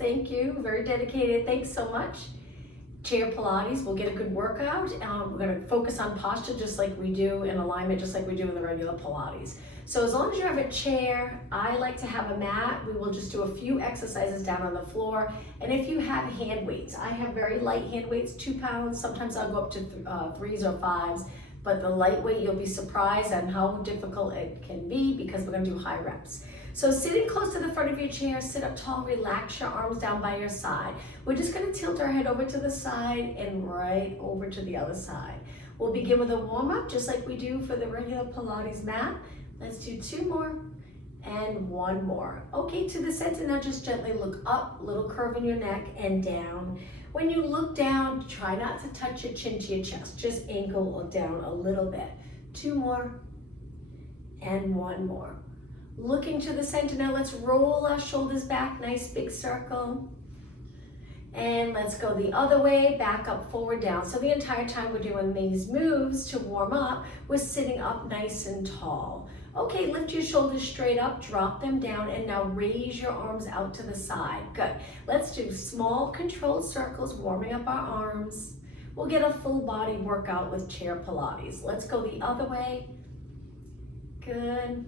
Thank you. Very dedicated. Thanks so much. Chair Pilates, we'll get a good workout. We're going to focus on posture just like we do in alignment, just like we do in the regular Pilates. So as long as you have a chair, I like to have a mat. We will just do a few exercises down on the floor. And if you have hand weights, I have very light hand weights, 2 pounds. Sometimes I'll go up to 3s or 5s. But the lightweight, you'll be surprised at how difficult it can be because we're going to do high reps. So sitting close to the front of your chair, sit up tall, relax your arms down by your side. We're just going to tilt our head over to the side and right over to the other side. We'll begin with a warm-up just like we do for the regular Pilates mat. Let's do 2 more and 1 more. Okay, to the center now, just gently look up, little curve in your neck and down. When you look down, try not to touch your chin to your chest, just ankle down a little bit. 2 more and 1 more. Looking to the center now, let's roll our shoulders back, nice big circle. And let's go the other way, back up, forward, down. So the entire time we're doing these moves to warm up, we're sitting up nice and tall. Okay, lift your shoulders straight up, drop them down, and now raise your arms out to the side. Good. Let's do small controlled circles, warming up our arms. We'll get a full body workout with chair Pilates. Let's go the other way. Good.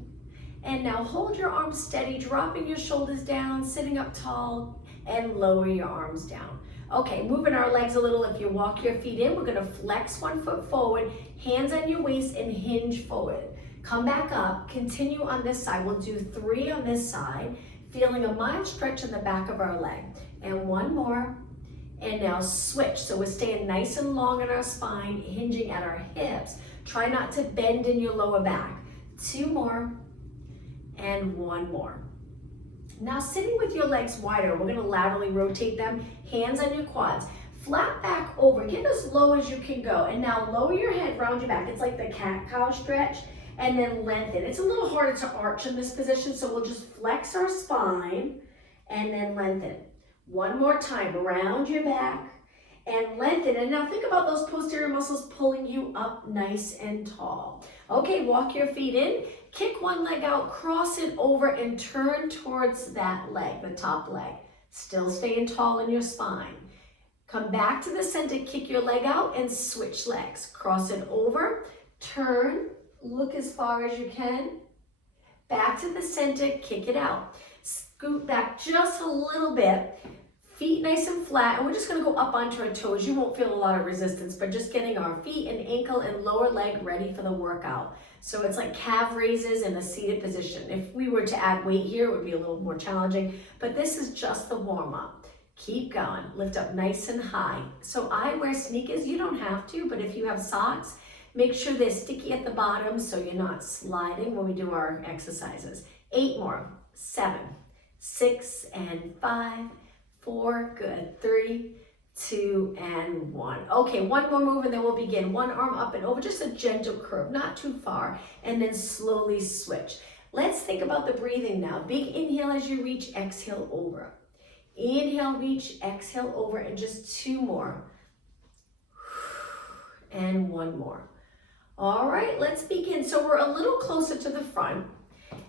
And now hold your arms steady, dropping your shoulders down, sitting up tall, and lower your arms down. Okay, moving our legs a little. If you walk your feet in, we're gonna flex 1 foot forward, hands on your waist and hinge forward. Come back up, continue on this side. We'll do 3 on this side, feeling a mild stretch in the back of our leg. And 1 more, and now switch. So we're staying nice and long in our spine, hinging at our hips. Try not to bend in your lower back. 2 more, and 1 more. Now sitting with your legs wider, we're gonna laterally rotate them, hands on your quads. Flat back over, get as low as you can go. And now lower your head, round your back. It's like the cat-cow stretch, and then lengthen. It's a little harder to arch in this position, so we'll just flex our spine and then lengthen. 1 more time, round your back and lengthen. And now think about those posterior muscles pulling you up nice and tall. Okay, walk your feet in, kick 1 leg out, cross it over and turn towards that leg, the top leg. Still staying tall in your spine. Come back to the center, kick your leg out and switch legs. Cross it over, turn, look as far as you can. Back to the center, kick it out. Scoot back just a little bit. Feet nice and flat, and we're just gonna go up onto our toes. You won't feel a lot of resistance, but just getting our feet and ankle and lower leg ready for the workout. So it's like calf raises in a seated position. If we were to add weight here, it would be a little more challenging, but this is just the warm up. Keep going, lift up nice and high. So I wear sneakers, you don't have to, but if you have socks, make sure they're sticky at the bottom so you're not sliding when we do our exercises. 8 more, 7, 6, and 5, 4, good, 3, 2, and 1. Okay, 1 more move and then we'll begin. 1 arm up and over, just a gentle curve, not too far, and then slowly switch. Let's think about the breathing now. Big inhale as you reach, exhale over. Inhale, reach, exhale over, and just 2 more. And 1 more. All right, let's begin. So we're a little closer to the front.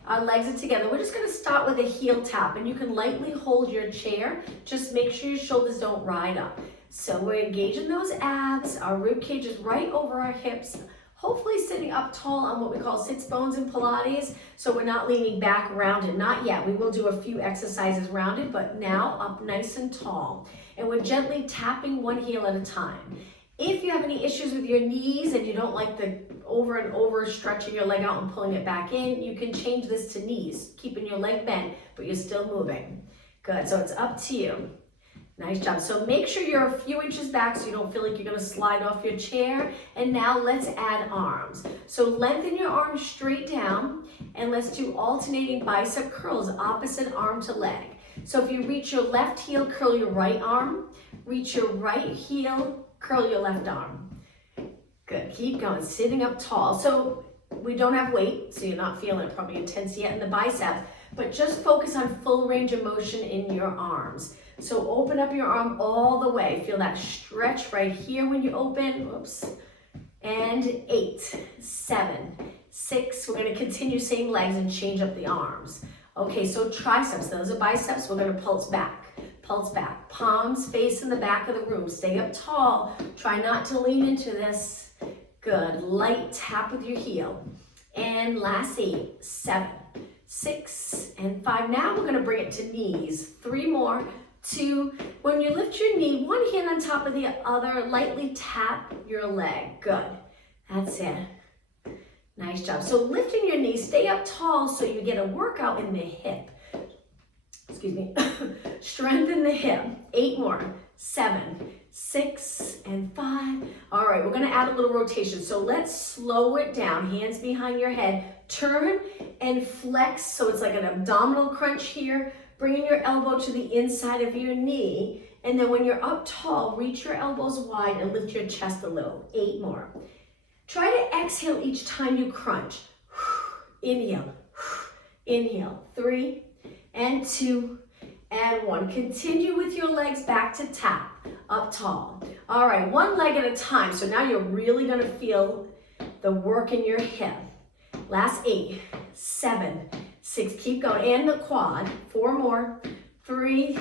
Our legs are together. We're just gonna start with a heel tap, and you can lightly hold your chair. Just make sure your shoulders don't ride up. So we're engaging those abs. Our rib cage is right over our hips. Hopefully sitting up tall on what we call sits bones in Pilates. So we're not leaning back rounded, not yet. We will do a few exercises rounded, but now up nice and tall. And we're gently tapping 1 heel at a time. If you have any issues with your knees and you don't like the over and over stretching your leg out and pulling it back in, you can change this to knees, keeping your leg bent, but you're still moving. Good, so it's up to you. Nice job. So make sure you're a few inches back so you don't feel like you're gonna slide off your chair. And now let's add arms. So lengthen your arms straight down and let's do alternating bicep curls, opposite arm to leg. So if you reach your left heel, curl your right arm, reach your right heel, curl your left arm. Good, keep going, sitting up tall. So we don't have weight, so you're not feeling it probably intense yet in the biceps, but just focus on full range of motion in your arms. So open up your arm all the way. Feel that stretch right here when you open, whoops. And 8, 7, 6, we're gonna continue same legs and change up the arms. Okay, so triceps, those are biceps, we're gonna pulse back. pulse back. Palms facing the back of the room. Stay up tall. Try not to lean into this. Good. Light tap with your heel. And last 8, 7, 6, and 5. Now we're gonna bring it to knees. 3 more, 2. When you lift your knee, one hand on top of the other, lightly tap your leg. Good. That's it. Nice job. So lifting your knee, stay up tall so you get a workout in the hip. Excuse me. Strengthen the hip. 8 more. 7, 6, and 5. All right, we're gonna add a little rotation. So let's slow it down. Hands behind your head. Turn and flex. So it's like an abdominal crunch here. Bringing your elbow to the inside of your knee. And then when you're up tall, reach your elbows wide and lift your chest a little. 8 more. Try to exhale each time you crunch. Inhale, inhale. 3 and 2 and 1. Continue with your legs back to tap, up tall. All right, one leg at a time. So now you're really gonna feel the work in your hip. Last 8, 7, 6, keep going. And the quad, 4 more, 3,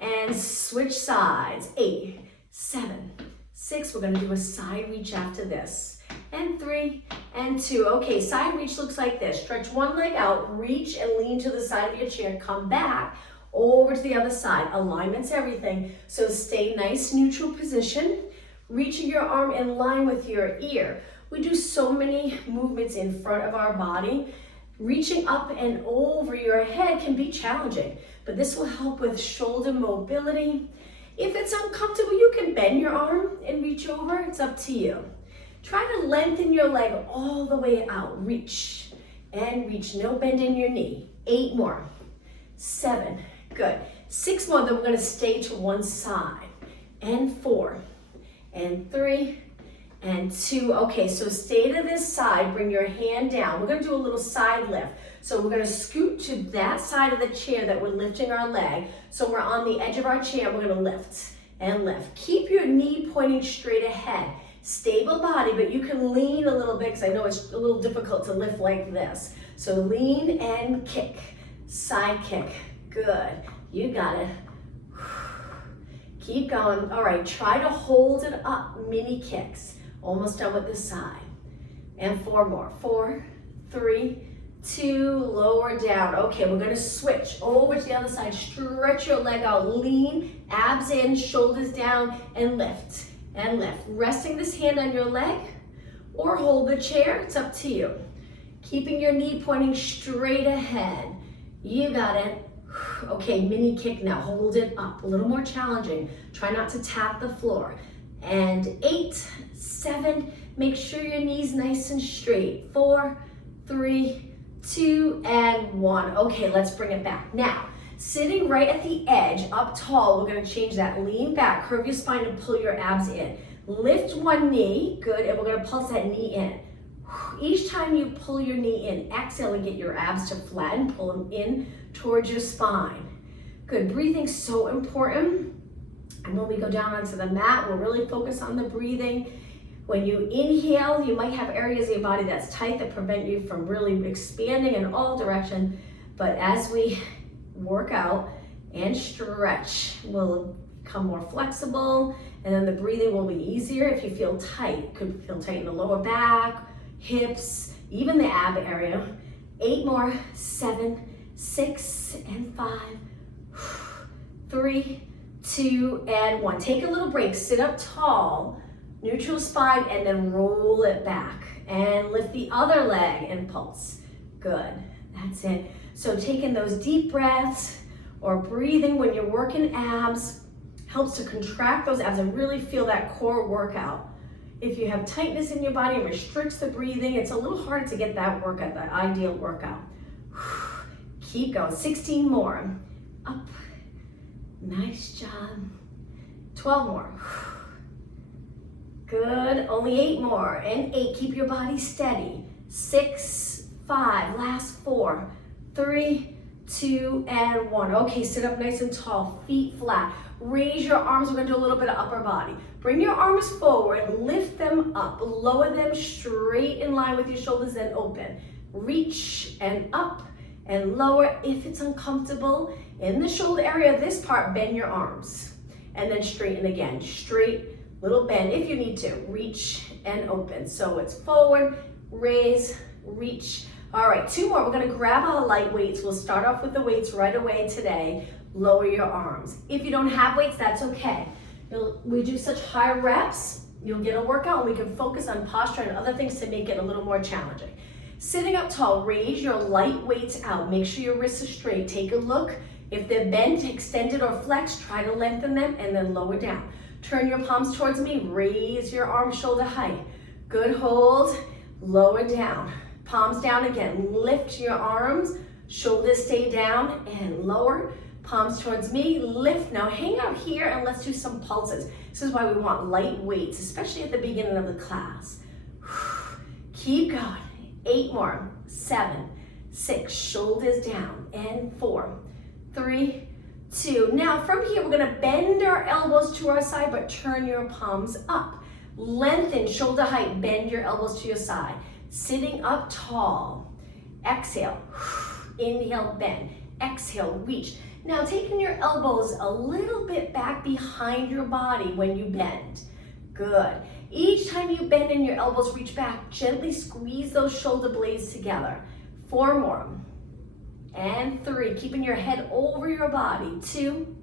and switch sides. 8, 7, 6, we're gonna do a side reach after this. And 3 and 2. Okay, side reach looks like this. Stretch one leg out, reach and lean to the side of your chair. Come back over to the other side. Alignment's everything. So stay nice, neutral position. Reaching your arm in line with your ear. We do so many movements in front of our body. Reaching up and over your head can be challenging, but this will help with shoulder mobility. If it's uncomfortable, you can bend your arm and reach over. It's up to you. Try to lengthen your leg all the way out. Reach and reach. No bend in your knee. 8 more. 7. Good. 6 more. Then we're going to stay to one side. And 4. And 3. And 2. Okay, so stay to this side. Bring your hand down. We're going to do a little side lift. So we're going to scoot to that side of the chair that we're lifting our leg. So we're on the edge of our chair. We're going to lift and lift. Keep your knee pointing straight ahead. Stable body, but you can lean a little bit because I know it's a little difficult to lift like this. So lean and kick, side kick. Good, you got it. Keep going. All right, try to hold it up, mini kicks. Almost done with this side. And 4 more. 4, 3, 2, lower down. Okay, we're gonna switch over to the other side. Stretch your leg out, lean, abs in, shoulders down, and lift. And lift. Resting this hand on your leg or hold the chair, it's up to you. Keeping your knee pointing straight ahead. You got it. Okay, mini kick now. Hold it up. A little more challenging. Try not to tap the floor. And 8, 7, make sure your knee's nice and straight. 4, 3, 2, and 1. Okay, let's bring it back. Now, sitting right at the edge, up tall, we're gonna change that. Lean back, curve your spine and pull your abs in. Lift one knee, good, and we're gonna pulse that knee in. Each time you pull your knee in, exhale and get your abs to flatten, pull them in towards your spine. Good, breathing's so important. And when we go down onto the mat, we'll really focus on the breathing. When you inhale, you might have areas of your body that's tight that prevent you from really expanding in all directions. But as we work out and stretch, we'll become more flexible, and then the breathing will be easier. If you feel tight, could feel tight in the lower back, hips, even the ab area. 8 more. 7, 6, and 5, 3, 2, and 1. Take a little break. Sit up tall, neutral spine, and then roll it back and lift the other leg and pulse. Good. That's it. So taking those deep breaths or breathing when you're working abs helps to contract those abs and really feel that core workout. If you have tightness in your body and restricts the breathing, it's a little harder to get that workout, that ideal workout. Keep going. 16 more. Up. Nice job. 12 more. Good. Only 8 more. And 8. Keep your body steady. 6, 5. Last 4. 3, 2, and 1. Okay, sit up nice and tall, feet flat. Raise your arms. We're gonna do a little bit of upper body. Bring your arms forward, lift them up, lower them straight in line with your shoulders, then open. Reach and up and lower. If it's uncomfortable, In the shoulder area, this part, bend your arms and then straighten again. Straight, little bend if you need to. Reach and open. So it's forward, raise, reach. All right, 2 more. We're gonna grab our light weights. We'll start off with the weights right away today. Lower your arms. If you don't have weights, that's okay. We do such high reps, you'll get a workout and we can focus on posture and other things to make it a little more challenging. Sitting up tall, raise your light weights out. Make sure your wrists are straight. Take a look. If they're bent, extended, or flexed, try to lengthen them and then lower down. Turn your palms towards me. Raise your arms shoulder height. Good hold. Lower down. Palms down again. Lift your arms. Shoulders stay down and lower. Palms towards me. Lift. Now hang out here and let's do some pulses. This is why we want light weights, especially at the beginning of the class. Keep going. 8 more. 7, 6, shoulders down, and 4, 3, 2. Now from here, we're gonna bend our elbows to our side, but turn your palms up. Lengthen shoulder height, bend your elbows to your side. Sitting up tall. Exhale, inhale, bend. Exhale, reach. Now taking your elbows a little bit back behind your body when you bend. Good. Each time you bend and your elbows reach back, gently squeeze those shoulder blades together. 4 more. And 3, keeping your head over your body. 2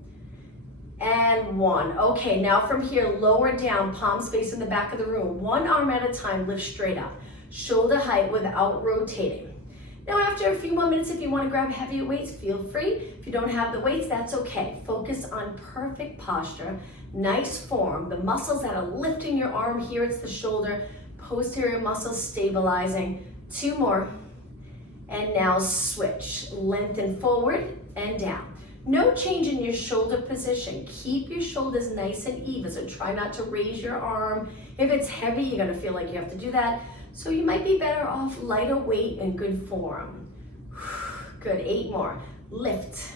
and 1. Okay, now from here, lower down, palms facing the back of the room. 1 arm at a time, lift straight up. Shoulder height without rotating. Now after a few more minutes, if you want to grab heavier weights, feel free. If you don't have the weights, that's okay. Focus on perfect posture, nice form. The muscles that are lifting your arm here, it's the shoulder, posterior muscles stabilizing. 2 more. And now switch. Lengthen forward and down. No change in your shoulder position. Keep your shoulders nice and even, so try not to raise your arm. If it's heavy, you're gonna feel like you have to do that. So you might be better off lighter weight and good form. Good, 8 more. Lift.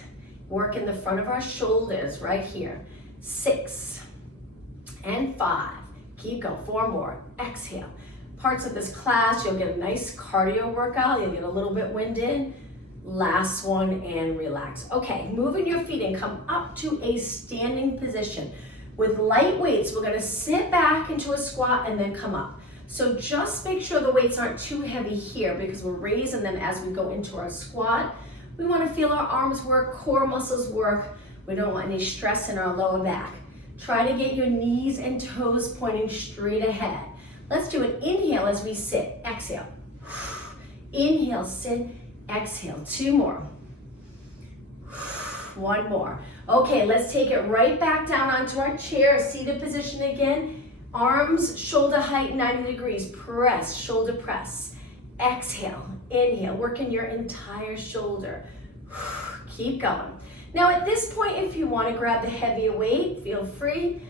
Work in the front of our shoulders right here. 6 and 5. Keep going, 4 more. Exhale. Parts of this class, you'll get a nice cardio workout. You'll get a little bit winded. Last one and relax. Okay, moving your feet and come up to a standing position. With light weights, we're gonna sit back into a squat and then come up. So just make sure the weights aren't too heavy here because we're raising them as we go into our squat. We want to feel our arms work, core muscles work. We don't want any stress in our lower back. Try to get your knees and toes pointing straight ahead. Let's do an inhale as we sit. Exhale. Inhale, sit, exhale. 2 more. 1 more. Okay, let's take it right back down onto our chair, seated position again. Arms, shoulder height, 90 degrees. Press, shoulder press. Exhale, inhale, working your entire shoulder. Keep going. Now at this point, if you want to grab the heavier weight, feel free.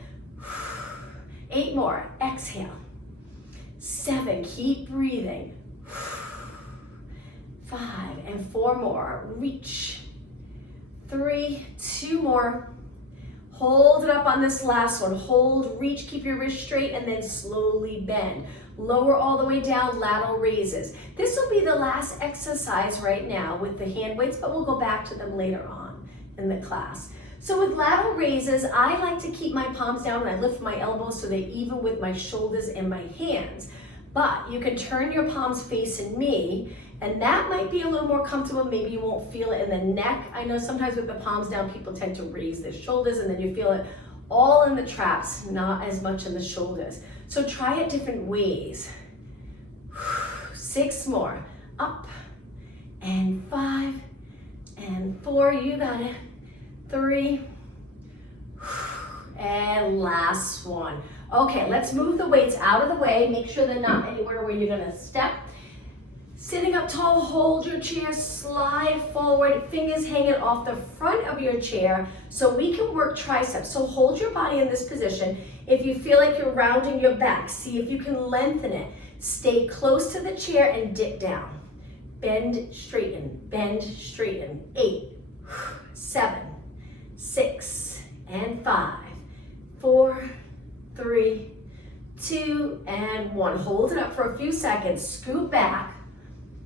8 more, exhale. 7, keep breathing. 5 and 4 more, reach. 3, 2 more. Hold it up on this last one. Hold, reach, keep your wrist straight, and then slowly bend. Lower all the way down, lateral raises. This will be the last exercise right now with the hand weights, but we'll go back to them later on in the class. So with lateral raises, I like to keep my palms down and I lift my elbows so they're even with my shoulders and my hands. But you can turn your palms facing me, and that might be a little more comfortable. Maybe you won't feel it in the neck. I know sometimes with the palms down, people tend to raise their shoulders and then you feel it all in the traps, not as much in the shoulders. So try it different ways. 6 more. Up and 5 and 4. You got it. 3 and last one. Okay, let's move the weights out of the way. Make sure they're not anywhere where you're gonna step. Sitting up tall, hold your chair, slide forward, fingers hanging off the front of your chair so we can work triceps. So hold your body in this position. If you feel like you're rounding your back, see if you can lengthen it. Stay close to the chair and dip down. Bend, straighten, 8, 7, 6, and 5, 4, 3, 2, and 1. Hold it up for a few seconds, scoot back,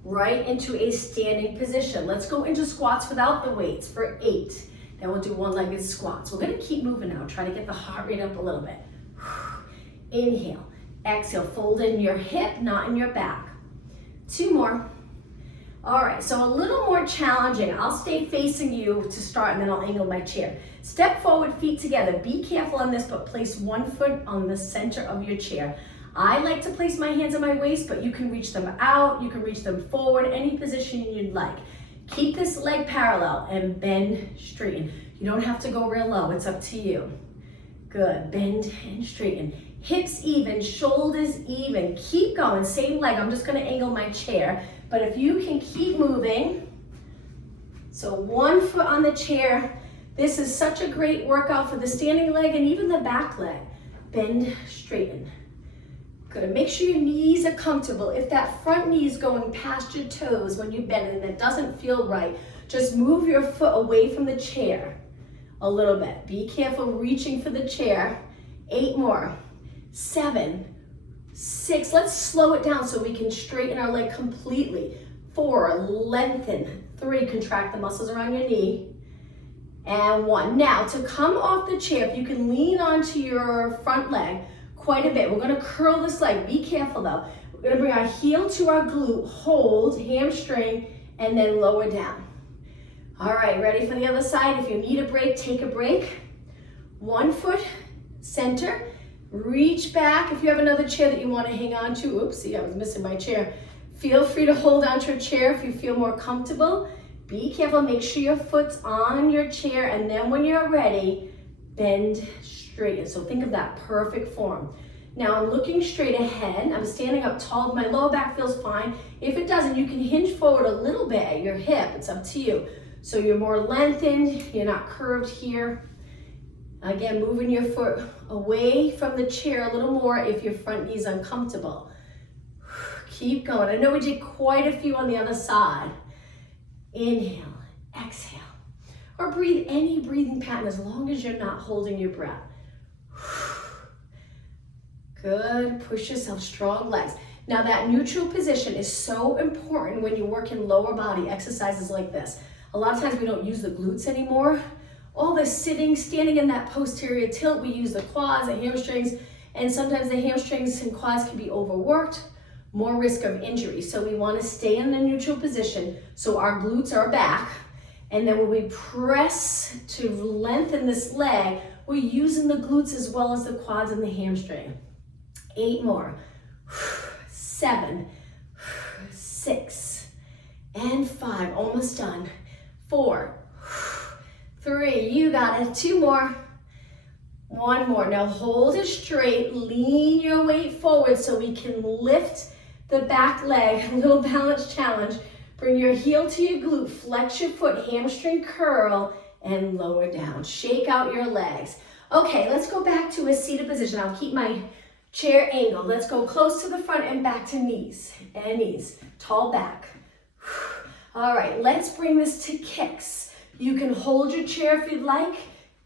right into a standing position. Let's go into squats without the weights for 8. Then we'll do one-legged squats. We're gonna keep moving now. Try to get the heart rate up a little bit. Inhale, exhale, fold in your hip, not in your back. 2 more. All right, so a little more challenging. I'll stay facing you to start and then I'll angle my chair. Step forward, feet together. Be careful on this, but place one foot on the center of your chair. I like to place my hands on my waist, but you can reach them out, you can reach them forward, any position you'd like. Keep this leg parallel and bend, straighten. You don't have to go real low, it's up to you. Good, bend and straighten. Hips even, shoulders even. Keep going, same leg. I'm just gonna angle my chair, but if you can keep moving, so one foot on the chair. This is such a great workout for the standing leg and even the back leg. Bend, straighten. Good, make sure your knees are comfortable. If that front knee is going past your toes when you bend and that doesn't feel right, just move your foot away from the chair a little bit. Be careful reaching for the chair. 8 more. 7, 6, let's slow it down so we can straighten our leg completely. 4, lengthen. 3, contract the muscles around your knee. And 1. Now, to come off the chair, if you can lean onto your front leg quite a bit. We're gonna curl this leg. Be careful though. We're gonna bring our heel to our glute, hold, hamstring, and then lower down. All right, ready for the other side? If you need a break, take a break. 1 foot, center. Reach back. If you have another chair that you want to hang on to, oopsie, I was missing my chair. Feel free to hold onto a chair if you feel more comfortable. Be careful, make sure your foot's on your chair, and then when you're ready, bend, straighten. So think of that perfect form. Now I'm looking straight ahead. I'm standing up tall. My lower back feels fine. If it doesn't, you can hinge forward a little bit at your hip. It's up to you. So you're more lengthened, you're not curved here. Again, moving your foot away from the chair a little more if your front knee is uncomfortable. Keep going. I know we did quite a few on the other side. Inhale, exhale. Or breathe any breathing pattern as long as you're not holding your breath. Good. Push yourself, strong legs. Now that neutral position is so important when you work in lower body exercises like this. A lot of times we don't use the glutes anymore. All this sitting, standing in that posterior tilt, we use the quads, the hamstrings, and sometimes the hamstrings and quads can be overworked, more risk of injury. So we want to stay in the neutral position so our glutes are back. And then when we press to lengthen this leg, we're using the glutes as well as the quads and the hamstring. 8 more. 7, 6, and 5. Almost done. 4, 3, you got it. 2 more. 1 more. Now hold it straight. Lean your weight forward so we can lift the back leg. A little balance challenge. Bring your heel to your glute. Flex your foot. Hamstring curl and lower down. Shake out your legs. Okay, let's go back to a seated position. I'll keep my chair angled. Let's go close to the front and back to knees and knees. Tall back. All right, let's bring this to kicks. You can hold your chair if you'd like.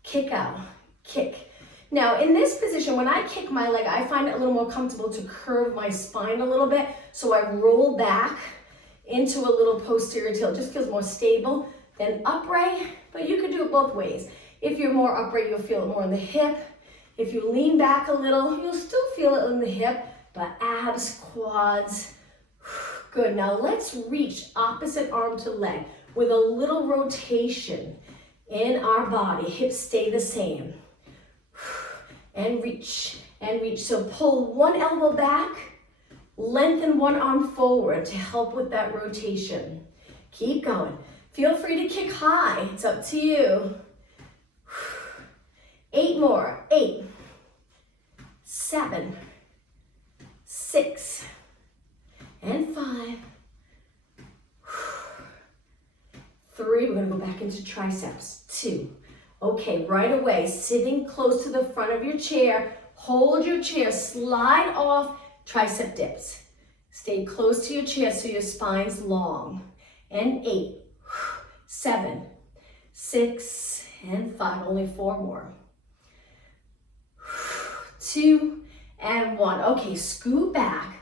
Kick out, kick. Now in this position, when I kick my leg, I find it a little more comfortable to curve my spine a little bit. So I roll back into a little posterior tilt. Just feels more stable than upright, but you can do it both ways. If you're more upright, you'll feel it more in the hip. If you lean back a little, you'll still feel it in the hip, but abs, quads. Good, now let's reach opposite arm to leg with a little rotation in our body. Hips stay the same. And reach, and reach. So pull one elbow back, lengthen one arm forward to help with that rotation. Keep going. Feel free to kick high, it's up to you. 8 more. 8, 7, 6, and 5. 3, we're gonna go back into triceps. 2. Okay, right away, sitting close to the front of your chair, hold your chair, slide off, tricep dips. Stay close to your chair so your spine's long. And 8, 7, 6, and 5, only 4 more. 2, and 1. Okay, scoot back.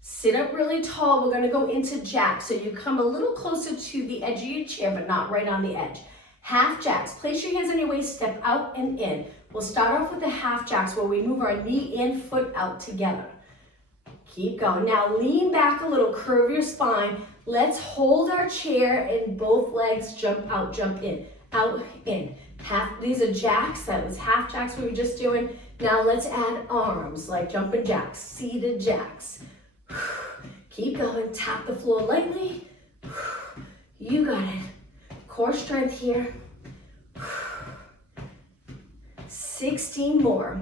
Sit up really tall. We're gonna go into jack. So you come a little closer to the edge of your chair, but not right on the edge. Half jacks. Place your hands on your waist, step out and in. We'll start off with the half jacks where we move our knee in, foot out together. Keep going. Now lean back a little, curve your spine. Let's hold our chair and both legs jump out, jump in, out, in. These are jacks, that was half jacks we were just doing. Now let's add arms, like jumping jacks, seated jacks. Keep going, tap the floor lightly. You got it. Core strength here. 16 more.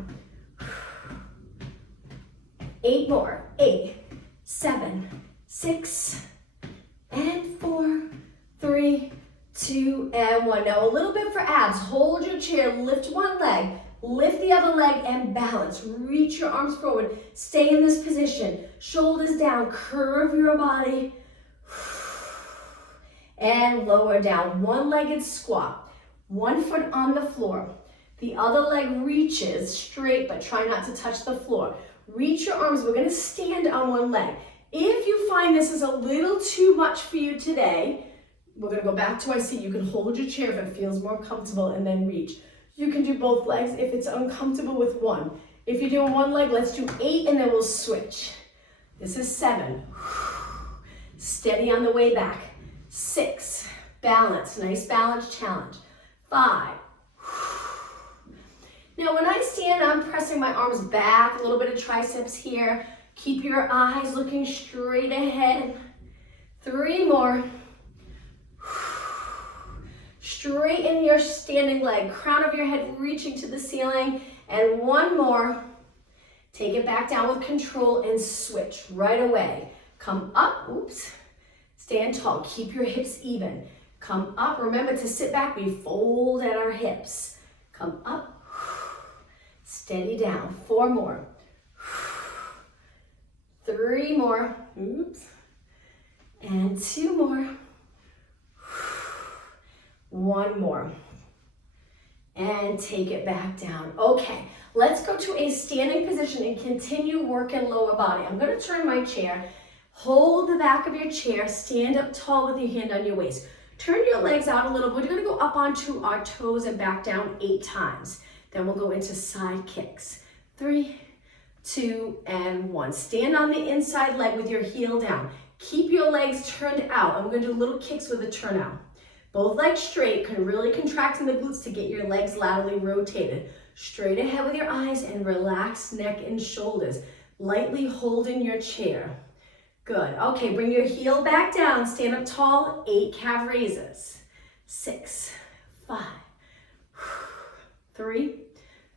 8 more. 8, 7, 6, and 4, 3, 2, and 1. Now a little bit for abs. Hold your chair, lift one leg, lift the other leg, and balance. Reach your arms forward. Stay in this position. Shoulders down, curve your body. And lower down. One-legged squat. One foot on the floor. The other leg reaches straight, but try not to touch the floor. Reach your arms. We're gonna stand on one leg. If you find this is a little too much for you today, we're gonna go back to our seat. You can hold your chair if it feels more comfortable and then reach. You can do both legs if it's uncomfortable with one. If you're doing one leg, let's do 8 and then we'll switch. This is 7. Steady on the way back. 6, balance, nice balance challenge. 5. Now when I stand, I'm pressing my arms back, a little bit of triceps here. Keep your eyes looking straight ahead. 3 more. Straighten your standing leg, crown of your head reaching to the ceiling. And 1 more. Take it back down with control and switch right away. Come up, oops. Stand tall, keep your hips even. Come up, remember to sit back, we fold at our hips. Come up, steady down. 4 more. 3 more, oops. And 2 more. 1 more. And take it back down. Okay, let's go to a standing position and continue working lower body. I'm gonna turn my chair. Hold the back of your chair, stand up tall with your hand on your waist. Turn your legs out a little. We're gonna go up onto our toes and back down 8 times. Then we'll go into side kicks. 3, 2, and 1. Stand on the inside leg with your heel down. Keep your legs turned out. And we're gonna do little kicks with a turn out. Both legs straight, can really contract in the glutes to get your legs laterally rotated. Straight ahead with your eyes and relax neck and shoulders. Lightly holding your chair. Good. Okay, bring your heel back down. Stand up tall. 8 calf raises. 6, 5, 3,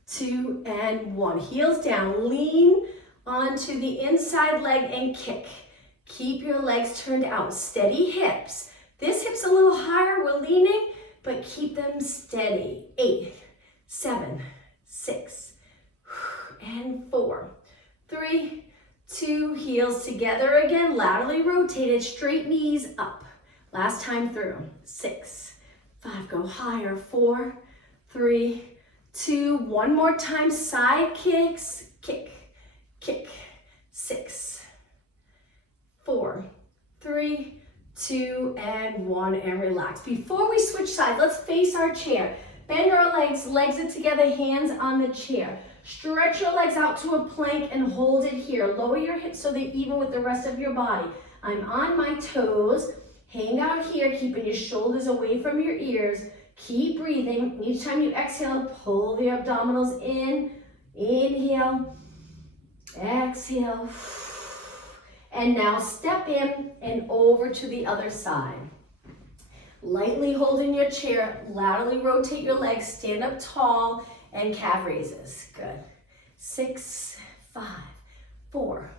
2, and 1. Heels down. Lean onto the inside leg and kick. Keep your legs turned out. Steady hips. This hip's a little higher. We're leaning, but keep them steady. 8, 7, 6, and 4, 3, 2, heels together again, laterally rotated, straight knees up. Last time through. 6, 5, go higher. 4, 3, 2, 1 more time. Side kicks, kick, kick. 6, 4, 3, 2, and 1, and relax. Before we switch sides, let's face our chair. Bend our legs, legs are together, hands on the chair. Stretch your legs out to a plank and hold it here. Lower your hips so they're even with the rest of your body. I'm on my toes. Hang out here, keeping your shoulders away from your ears. Keep breathing. Each time you exhale, pull the abdominals in. Inhale. Exhale. And now step in and over to the other side. Lightly holding your chair, laterally rotate your legs, stand up tall, and calf raises. Good. 6, 5, 4,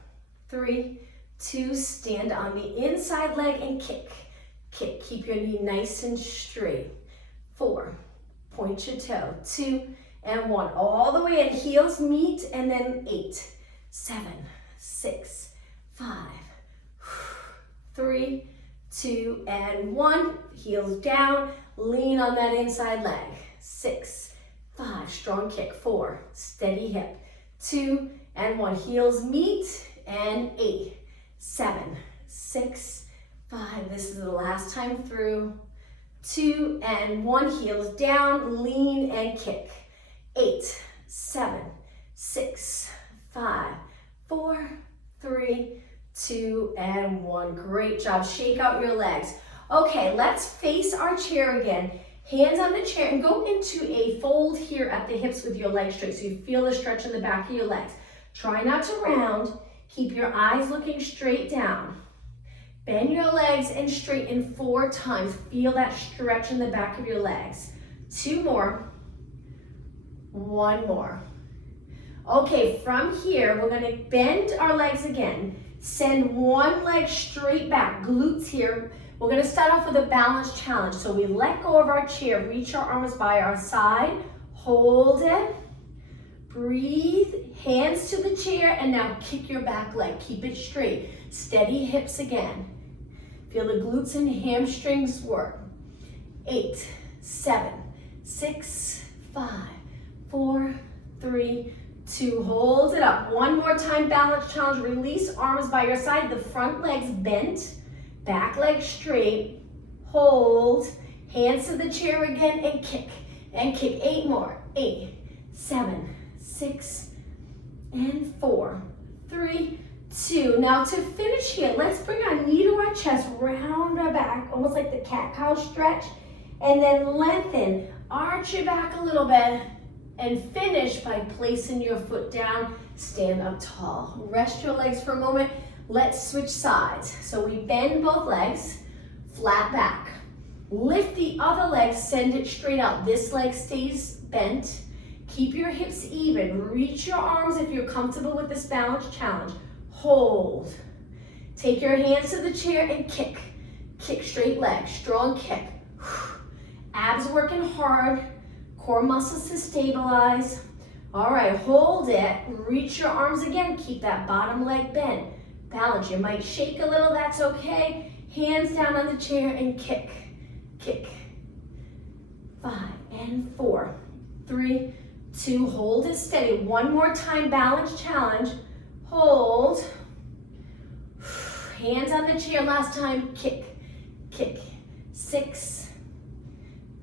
3, 2, stand on the inside leg and kick. Kick, keep your knee nice and straight. 4, point your toe. 2, and 1. All the way in, heels meet, and then 8, 7, 6, 5, 3, 2, and 1. Heels down, lean on that inside leg. 6, 5, strong kick. 4, steady hip. 2, and 1. Heels meet, and 8, 7, 6, 5. This is the last time through. 2, and 1. Heels down, lean and kick. 8, 7, 6, 5, 4, 3, 2, and 1. Great job. Shake out your legs. Okay, let's face our chair again. Hands on the chair and go into a fold here at the hips with your legs straight so you feel the stretch in the back of your legs. Try not to round. Keep your eyes looking straight down. Bend your legs and straighten 4 times. Feel that stretch in the back of your legs. 2 more. 1 more. Okay, from here, we're going to bend our legs again. Send one leg straight back, glutes here. We're going to start off with a balance challenge. So we let go of our chair, reach our arms by our side, hold it, breathe, hands to the chair, and now kick your back leg. Keep it straight. Steady hips again. Feel the glutes and hamstrings work. 8, 7, 6, 5, 4, 3, 2. Hold it up. One more time, balance challenge. Release arms by your side. The front legs bent, back leg straight. Hold. Hands to the chair again and kick. And kick. 8 more. 8, 7, 6, and 4, 3, 2. Now to finish here, let's bring our knee to our chest, round our back, almost like the cat-cow stretch, and then lengthen. Arch your back a little bit, and finish by placing your foot down. Stand up tall. Rest your legs for a moment. Let's switch sides. So we bend both legs, flat back. Lift the other leg, send it straight out. This leg stays bent. Keep your hips even. Reach your arms if you're comfortable with this balance challenge. Hold. Take your hands to the chair and kick. Kick straight leg, strong kick. Abs working hard. Core muscles to stabilize. All right, hold it. Reach your arms again. Keep that bottom leg bent. Balance. You might shake a little, that's okay. Hands down on the chair and kick. Kick. 5 and 4, 3, 2. Hold it steady. One more time, balance challenge. Hold. Hands on the chair last time. Kick. Kick. 6,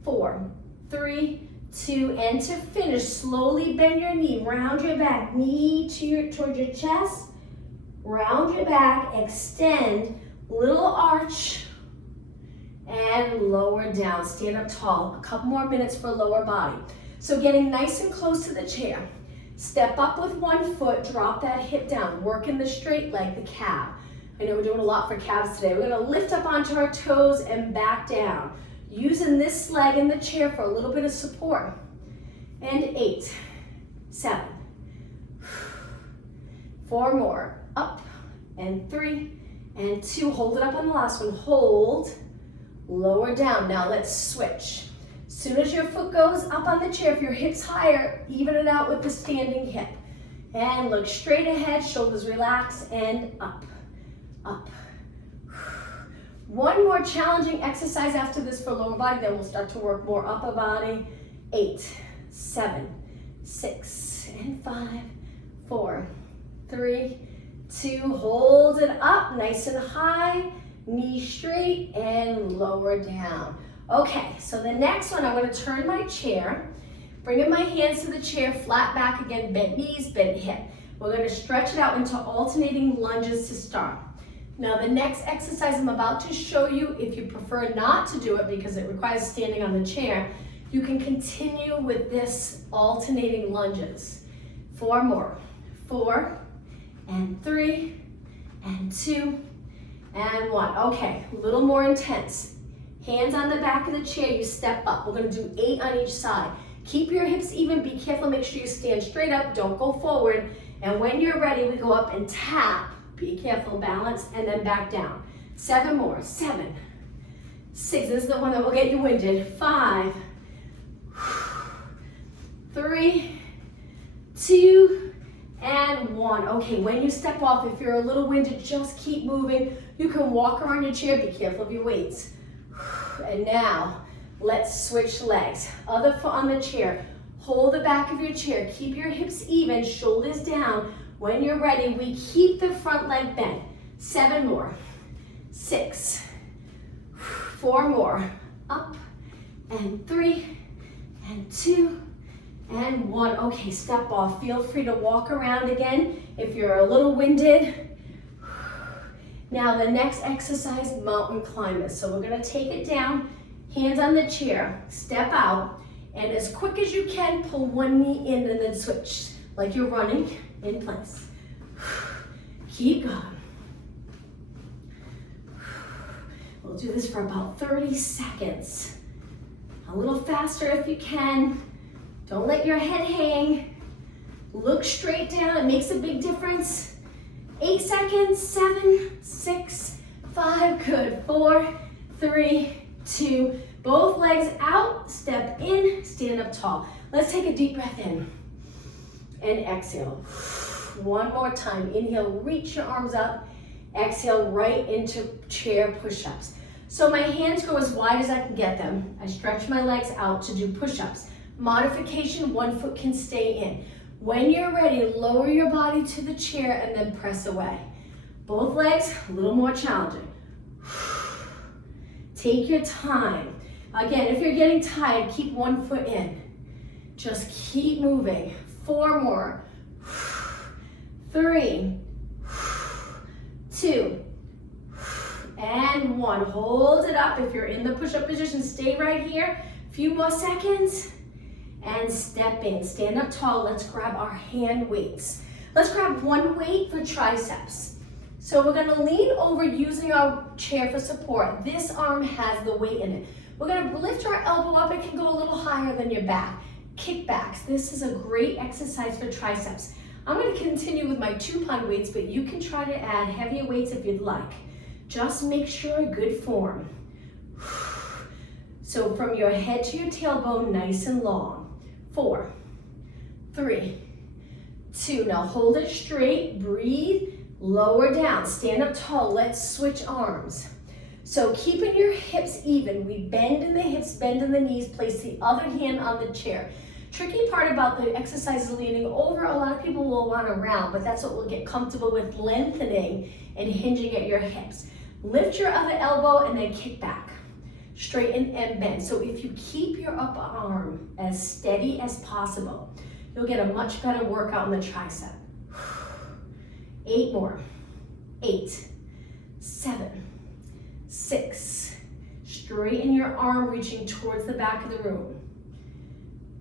4, 3, 2, and to finish, slowly bend your knee, round your back, knee towards your chest, round your back, extend, little arch, and lower down. Stand up tall. A couple more minutes for lower body. So getting nice and close to the chair. Step up with one foot, drop that hip down, working the straight leg, the calf. I know we're doing a lot for calves today. We're gonna lift up onto our toes and back down. Using this leg in the chair for a little bit of support. And 8, 7, 4 more. Up, and 3, and 2. Hold it up on the last one. Hold, lower down. Now let's switch. As soon as your foot goes up on the chair, if your hip's higher, even it out with the standing hip. And look straight ahead, shoulders relax, and up, up. One more challenging exercise after this for lower body, then we'll start to work more upper body. 8, 7, 6, and 5, 4, 3, 2. Hold it up, nice and high, knee straight, and lower down. Okay, so the next one, I'm gonna turn my chair, bringing my hands to the chair, flat back again, bent knees, bent hip. We're gonna stretch it out into alternating lunges to start. Now the next exercise I'm about to show you, if you prefer not to do it because it requires standing on the chair, you can continue with this alternating lunges. 4 more. 4, and 3, and 2, and 1. Okay, a little more intense. Hands on the back of the chair, you step up. We're gonna do 8 on each side. Keep your hips even, be careful, make sure you stand straight up, don't go forward. And when you're ready, we go up and tap. Be careful, balance, and then back down. 7 more. 7, 6. This is the one that will get you winded. 5, 3, 2, and 1. Okay, when you step off, if you're a little winded, just keep moving. You can walk around your chair. Be careful of your weights. And now, let's switch legs. Other foot on the chair. Hold the back of your chair. Keep your hips even, shoulders down. When you're ready, we keep the front leg bent. 7 more. 6, 4 more. Up, and 3, and 2, and 1. Okay, step off. Feel free to walk around again if you're a little winded. Now the next exercise, mountain climbers. So we're gonna take it down, hands on the chair, step out, and as quick as you can, pull one knee in and then switch, like you're running in place. Keep going. We'll do this for about 30 seconds. A little faster if you can. Don't let your head hang. Look straight down, it makes a big difference. 8 seconds, 7, 6, 5, good. 4, 3, 2, both legs out, step in, stand up tall. Let's take a deep breath in and exhale. One more time, inhale, reach your arms up, exhale right into chair push-ups. So my hands go as wide as I can get them. I stretch my legs out to do push-ups. Modification, one foot can stay in. When you're ready, lower your body to the chair and then press away. Both legs, a little more challenging. Take your time. Again, if you're getting tired, keep one foot in. Just keep moving. 4 more. 3, 2, and 1. Hold it up. If you're in the push-up position, stay right here. Few more seconds. And step in, stand up tall. Let's grab our hand weights. Let's grab one weight for triceps. So we're gonna lean over using our chair for support. This arm has the weight in it. We're gonna lift our elbow up. It can go a little higher than your back. Kickbacks, this is a great exercise for triceps. I'm gonna continue with my 2-pound weights, but you can try to add heavier weights if you'd like. Just make sure good form. So from your head to your tailbone, nice and long. 4, 3, 2. Now hold it straight, breathe, lower down, stand up tall. Let's switch arms. So keeping your hips even, we bend in the hips, bend in the knees, place the other hand on the chair. Tricky part about the exercise is leaning over. A lot of people will want to round, but that's what we'll get comfortable with, lengthening and hinging at your hips. Lift your other elbow and then kick back. Straighten and bend. So if you keep your upper arm as steady as possible, you'll get a much better workout in the tricep. 8 more. 8, 7, 6. Straighten your arm, reaching towards the back of the room.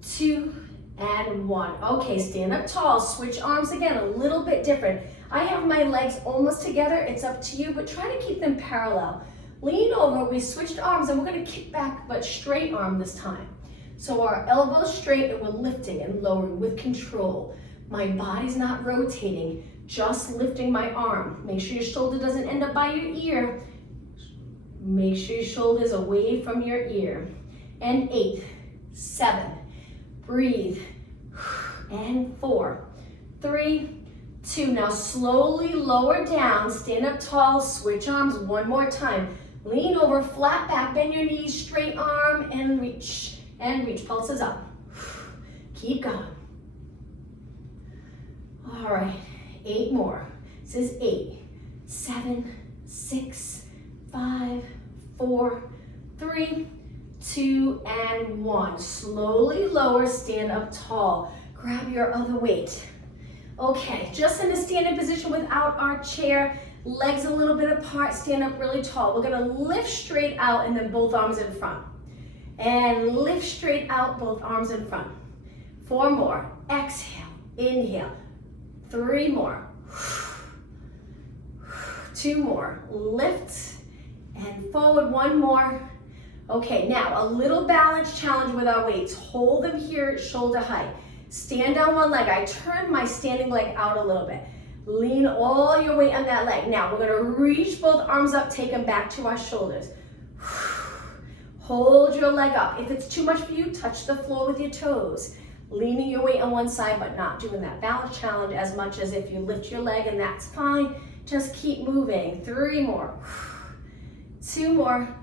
2 and 1. Okay, stand up tall. Switch arms again, a little bit different. I have my legs almost together. It's up to you, but try to keep them parallel. Lean over, we switched arms, and we're gonna kick back, but straight arm this time. So our elbows straight, and we're lifting and lowering with control. My body's not rotating, just lifting my arm. Make sure your shoulder doesn't end up by your ear. Make sure your shoulder's away from your ear. And 8, 7, breathe. And 4, 3, 2. Now slowly lower down, stand up tall, switch arms one more time. Lean over, flat back, bend your knees, straight arm, and reach. And reach, pulses up. Keep going. All right, 8 more. This is 8, 7, 6, 5, 4, 3, 2, and 1. Slowly lower, stand up tall. Grab your other weight. Okay, just in a standing position without our chair, legs a little bit apart, stand up really tall. We're gonna lift straight out and then both arms in front. And lift straight out, both arms in front. 4 more, exhale, inhale. 3 more. 2 more, lift and forward, 1 more. Okay, now a little balance challenge with our weights. Hold them here at shoulder height. Stand on one leg. I turn my standing leg out a little bit. Lean all your weight on that leg. Now we're gonna reach both arms up, take them back to our shoulders. Hold your leg up. If it's too much for you, touch the floor with your toes. Leaning your weight on one side, but not doing that balance challenge as much as if you lift your leg, and that's fine. Just keep moving. 3 more. 2 more.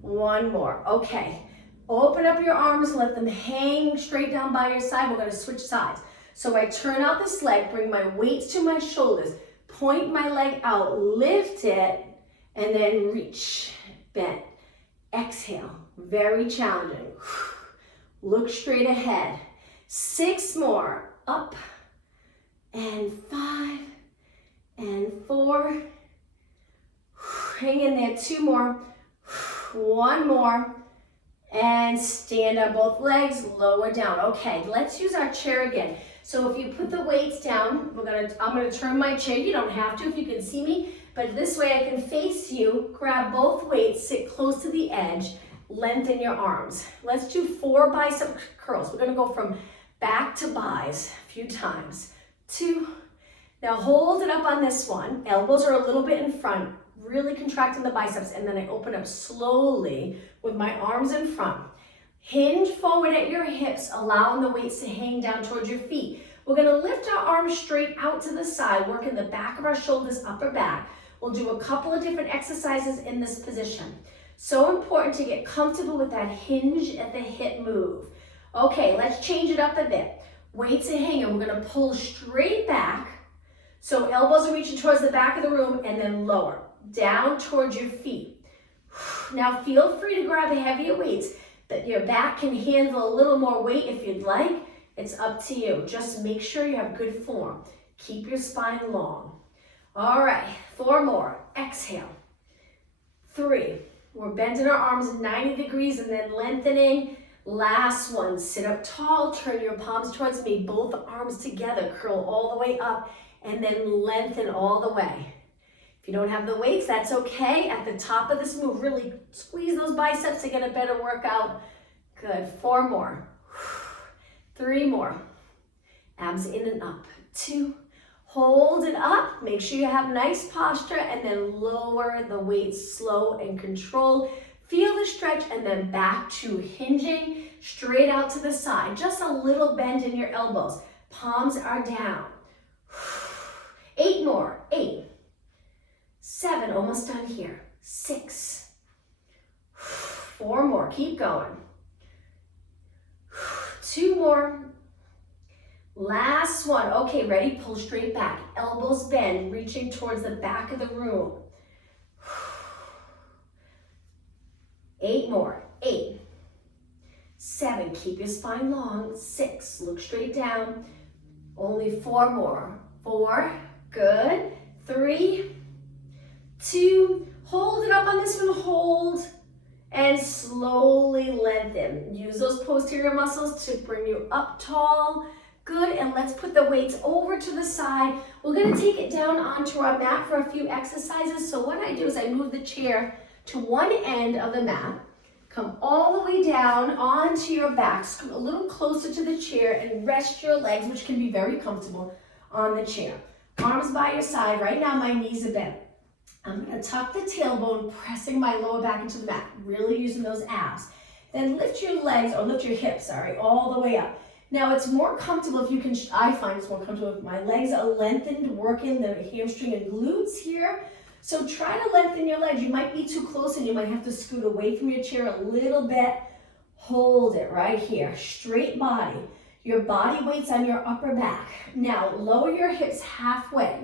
1 more. Okay. Open up your arms, let them hang straight down by your side. We're gonna switch sides. So I turn out this leg, bring my weights to my shoulders, point my leg out, lift it, and then reach, bend. Exhale, Very challenging. Look straight ahead. 6 more. Up and 5 and 4. Hang in there. 2 more. 1 more. And stand on both legs, lower down. Okay, let's use our chair again. So if you put the weights down, I'm gonna turn my chair. You don't have to if you can see me, but this way I can face you. Grab both weights, sit close to the edge, lengthen your arms. Let's do 4 bicep curls. We're gonna go from back to bis a few times. 2. Now hold it up on this one. Elbows are a little bit in front, really contracting the biceps, and then I open up slowly with my arms in front. Hinge forward at your hips, allowing the weights to hang down towards your feet. We're gonna lift our arms straight out to the side, working the back of our shoulders, upper back. We'll do a couple of different exercises in this position. So important to get comfortable with that hinge at the hip move. Okay, let's change it up a bit. Weights are hanging, we're gonna pull straight back. So elbows are reaching towards the back of the room and then lower, down towards your feet. Now feel free to grab heavier weights that your back can handle a little more weight if you'd like. It's up to you. Just make sure you have good form. Keep your spine long. All right, 4 more. Exhale. 3. We're bending our arms 90 degrees and then lengthening. Last one, sit up tall, turn your palms towards me, both arms together, curl all the way up, and then lengthen all the way. If you don't have the weights, that's okay. At the top of this move, really squeeze those biceps to get a better workout. Good, 4 more. 3 more. Abs in and up. 2. Hold it up. Make sure you have nice posture and then lower the weights slow and controlled. Feel the stretch and then back to hinging straight out to the side. Just a little bend in your elbows. Palms are down. 8 more. 8. 7, almost done here. 6. 4 more, keep going. 2 more. Last one. Okay, ready? Pull straight back. Elbows bend, reaching towards the back of the room. 8 more. 8. 7, keep your spine long. 6, look straight down. Only 4 more. 4, good. 3, 2, hold it up on this one, hold, and slowly lengthen. Use those posterior muscles to bring you up tall. Good, and let's put the weights over to the side. We're gonna take it down onto our mat for a few exercises. So what I do is I move the chair to one end of the mat, come all the way down onto your back, scoot a little closer to the chair and rest your legs, which can be very comfortable, on the chair. Arms by your side. Right now my knees are bent. I'm gonna tuck the tailbone, pressing my lower back into the mat, really using those abs. Then lift your legs, or lift your hips, all the way up. Now it's more comfortable if you can, I find it's more comfortable if my legs are lengthened, working the hamstring and glutes here. So try to lengthen your legs. You might be too close and you might have to scoot away from your chair a little bit. Hold it right here, straight body. Your body weight's on your upper back. Now lower your hips halfway.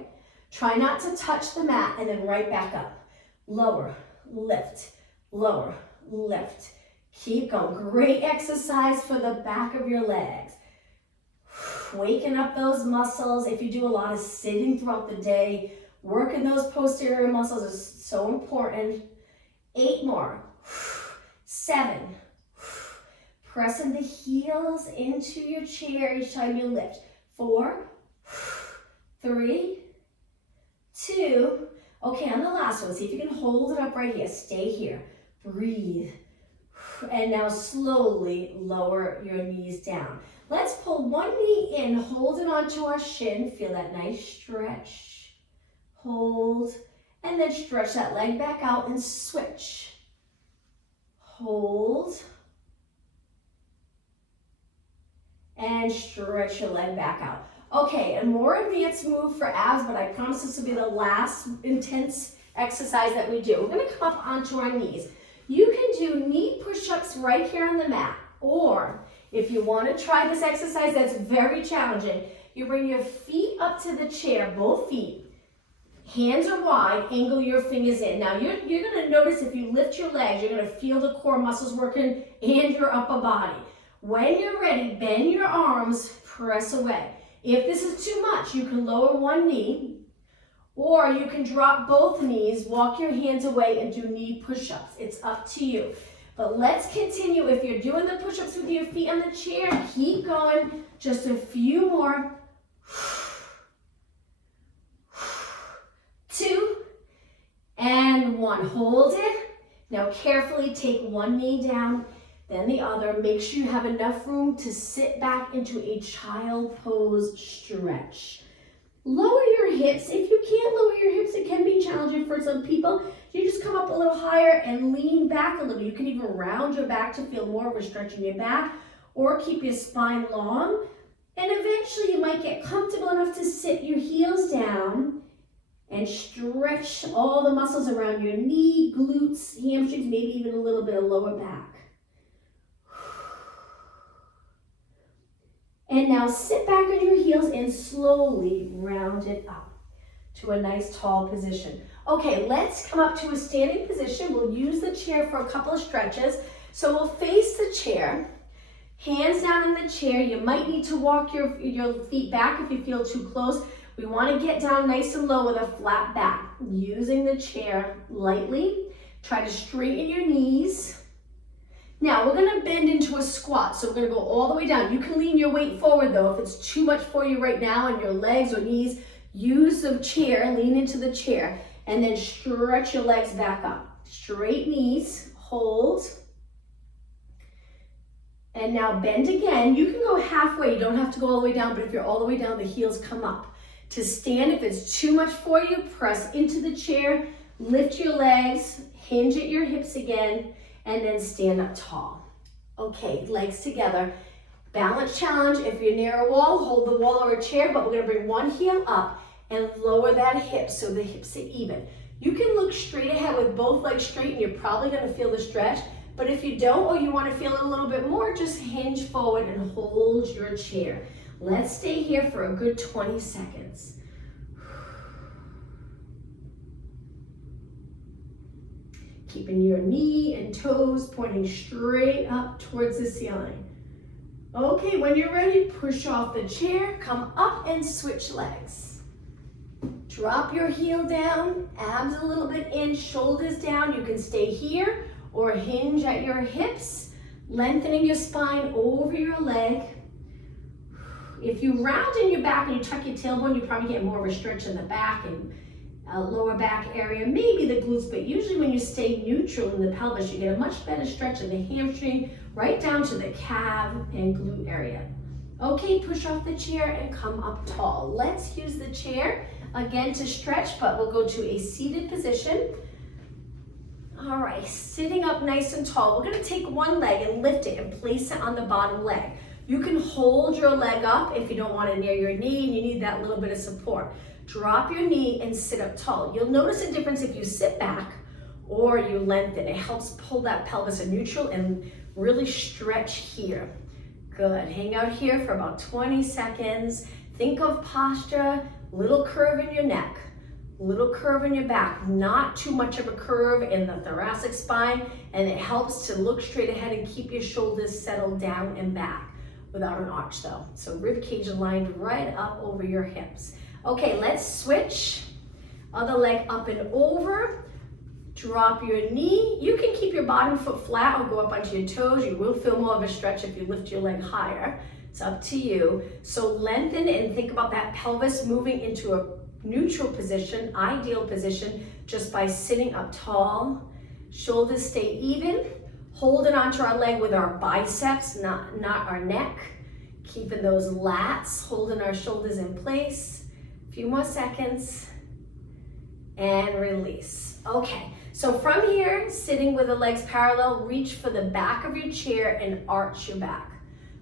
Try not to touch the mat and then right back up. Lower, lift, lower, lift. Keep going. Great exercise for the back of your legs. Waking up those muscles. If you do a lot of sitting throughout the day, working those posterior muscles is so important. 8 more. 7. Pressing the heels into your chair each time you lift. 4, 3, 2. Okay, on the last one, see if you can hold it up right here. Stay here. Breathe. And now slowly lower your knees down. Let's pull one knee in, hold it onto our shin. Feel that nice stretch. Hold, and then stretch that leg back out and switch. Hold, and stretch your leg back out. Okay, a more advanced move for abs, but I promise this will be the last intense exercise that we do. We're gonna come up onto our knees. You can do knee push-ups right here on the mat, or if you want to try this exercise that's very challenging, you bring your feet up to the chair, both feet, Hands are wide, angle your fingers in. Now you're gonna notice if you lift your legs, you're gonna feel the core muscles working and your upper body. When you're ready, bend your arms, press away. If this is too much, you can lower one knee, or you can drop both knees, walk your hands away and do knee push-ups. It's up to you. But let's continue. If you're doing the push-ups with your feet on the chair, keep going. Just a few more. 2 and 1. Hold it. Now carefully take one knee down, then the other. Make sure you have enough room to sit back into a child pose stretch. Lower your hips. If you can't lower your hips, it can be challenging for some people. You just come up a little higher and lean back a little. You can even round your back to feel more of a stretch in your back, or keep your spine long. And eventually you might get comfortable enough to sit your heels down and stretch all the muscles around your knee, glutes, hamstrings, maybe even a little bit of lower back. And now sit back on your heels and slowly round it up to a nice tall position. Okay, let's come up to a standing position. We'll use the chair for a couple of stretches. So we'll face the chair, hands down in the chair. You might need to walk your feet back if you feel too close. We want to get down nice and low with a flat back. Using the chair lightly. Try to straighten your knees. Now we're going to bend into a squat. So we're going to go all the way down. You can lean your weight forward though. If it's too much for you right now on your legs or knees, use the chair, lean into the chair, and then stretch your legs back up. Straight knees, hold. And now bend again. You can go halfway. You don't have to go all the way down, but if you're all the way down, the heels come up. To stand, if it's too much for you, press into the chair, lift your legs, hinge at your hips again, and then stand up tall. Okay, legs together. Balance challenge. If you're near a wall, hold the wall or a chair, but we're gonna bring one heel up and lower that hip so the hips are even. You can look straight ahead with both legs straight and you're probably gonna feel the stretch, but if you don't or you wanna feel it a little bit more, just hinge forward and hold your chair. Let's stay here for a good 20 seconds. Keeping your knee and toes pointing straight up towards the ceiling. Okay, when you're ready, push off the chair, come up and switch legs. Drop your heel down, abs a little bit in, shoulders down. You can stay here or hinge at your hips, lengthening your spine over your leg. If you round in your back and you tuck your tailbone, you probably get more of a stretch in the back and lower back area, maybe the glutes, but usually when you stay neutral in the pelvis, you get a much better stretch of the hamstring right down to the calf and glute area. Okay, push off the chair and come up tall. Let's use the chair again to stretch, but we'll go to a seated position. All right, sitting up nice and tall. We're gonna take one leg and lift it and place it on the bottom leg. You can hold your leg up if you don't want it near your knee and you need that little bit of support. Drop your knee and sit up tall. You'll notice a difference if you sit back or you lengthen. It helps pull that pelvis in neutral and really stretch here. Good, hang out here for about 20 seconds. Think of posture, little curve in your neck, little curve in your back, not too much of a curve in the thoracic spine, and it helps to look straight ahead and keep your shoulders settled down and back without an arch though. So rib cage lined right up over your hips. Okay, let's switch. Other leg up and over. Drop your knee. You can keep your bottom foot flat or go up onto your toes. You will feel more of a stretch if you lift your leg higher. It's up to you. So lengthen and think about that pelvis moving into a neutral position, ideal position, just by sitting up tall. Shoulders stay even. Holding onto our leg with our biceps, not our neck. Keeping those lats, holding our shoulders in place. Few more seconds and release. Okay, so from here, sitting with the legs parallel, reach for the back of your chair and arch your back.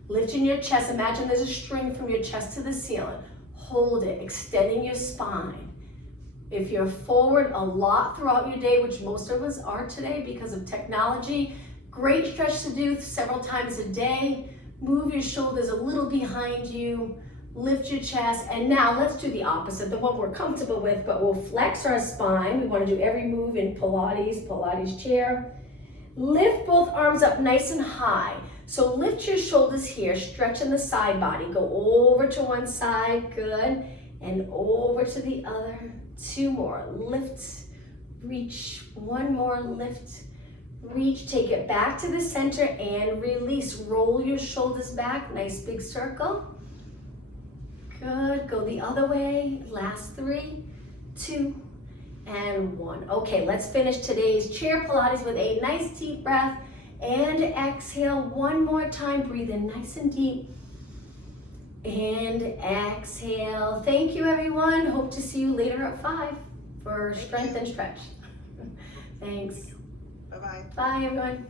Lifting your chest, imagine there's a string from your chest to the ceiling. Hold it, extending your spine. If you're forward a lot throughout your day, which most of us are today because of technology, great stretch to do several times a day. Move your shoulders a little behind you. lift your chest, and now let's do the opposite, the one we're comfortable with, but we'll flex our spine. We want to do every move in Pilates chair. Lift both arms up nice and high. So lift your shoulders here, stretching the side body. Go over to one side, good, and over to the other. 2 more, lift, reach, 1 more, lift, reach, take it back to the center and release. Roll your shoulders back, nice big circle. Good, go the other way. Last 3, 2, and 1. Okay, let's finish today's chair Pilates with a nice deep breath and exhale. 1 more time, breathe in nice and deep and exhale. Thank you, everyone. Hope to see you later at 5 for strength and stretch. Thanks. Bye-bye. Bye, everyone.